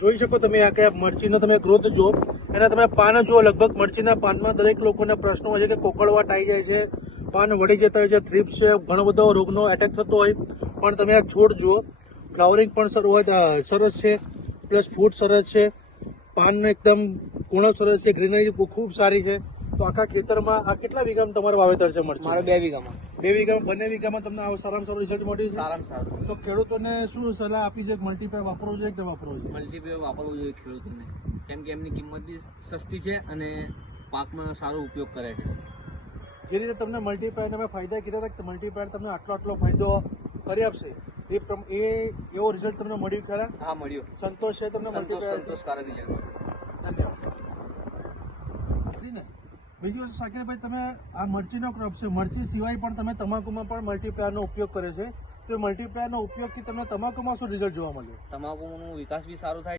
જોઈ શકો તમે આ કે મરચીનો તમે ગ્રોથ જુઓ, એના તમે પાન જુઓ. લગભગ મરચીના પાનમાં દરેક લોકોને પ્રશ્નો હોય છે કે કોકળવાટ આવી જાય છે, પાન વળી જતા હોય છે, થ્રીપ્સ છે, ઘણો બધો રોગનો એટેક થતો હોય. પણ તમે આ છોડ જુઓ, ફ્લાવરિંગ પણ સરસ છે, પ્લસ ફૂટ સરસ છે, પાન એકદમ કુણપ સરસ છે, ગ્રીનરી ખૂબ સારી છે. તો આખા ખેતરમાં આ કેટલા વીઘામાં તમારું વાવેતર છે મરચી? મારે 2 વીઘામાં. 2 વીઘામાં, બંને વીઘામાં તમને સારામાં સારું રિઝલ્ટ મળ્યું છે? સારામાં સારું. તો ખેડૂતોને શું સલાહ આપી છે? મલ્ટીપ્લાય વાપરવું જોઈએ કે વાપરવું જોઈએ? મલ્ટીપ્લેયર વાપરવું જોઈએ ખેડૂતોને, કેમ કે એમની કિંમત બી સસ્તી છે અને પાકમાં સારો ઉપયોગ કરે છે. જે રીતે તમને મલ્ટીપ્લાયર તમે ફાયદા કીધા હતા કે મલ્ટીપ્લાયર તમને આટલો ફાયદો કરી આપશે, એ એવો રિઝલ્ટ તમને મળ્યું ખરા? હા, મળ્યું. સંતોષ છે તમને મલ્ટીપ્લાયર? સંતોષકારક રિઝલ્ટ. ધન્યવાદ. બીજી વસ્તુ શાકિરભાઈ, તમે આ મરચીનો ક્રોપ છે, મરચી સિવાય પણ તમે તમાકુમાં પણ મલ્ટીપ્લાયરનો ઉપયોગ કરે છે, તો એ મલ્ટીપ્લાયરનો ઉપયોગથી તમને તમાકુમાં શું રિઝલ્ટ જોવા મળ્યું? તમાકુનો વિકાસ બી સારો થાય.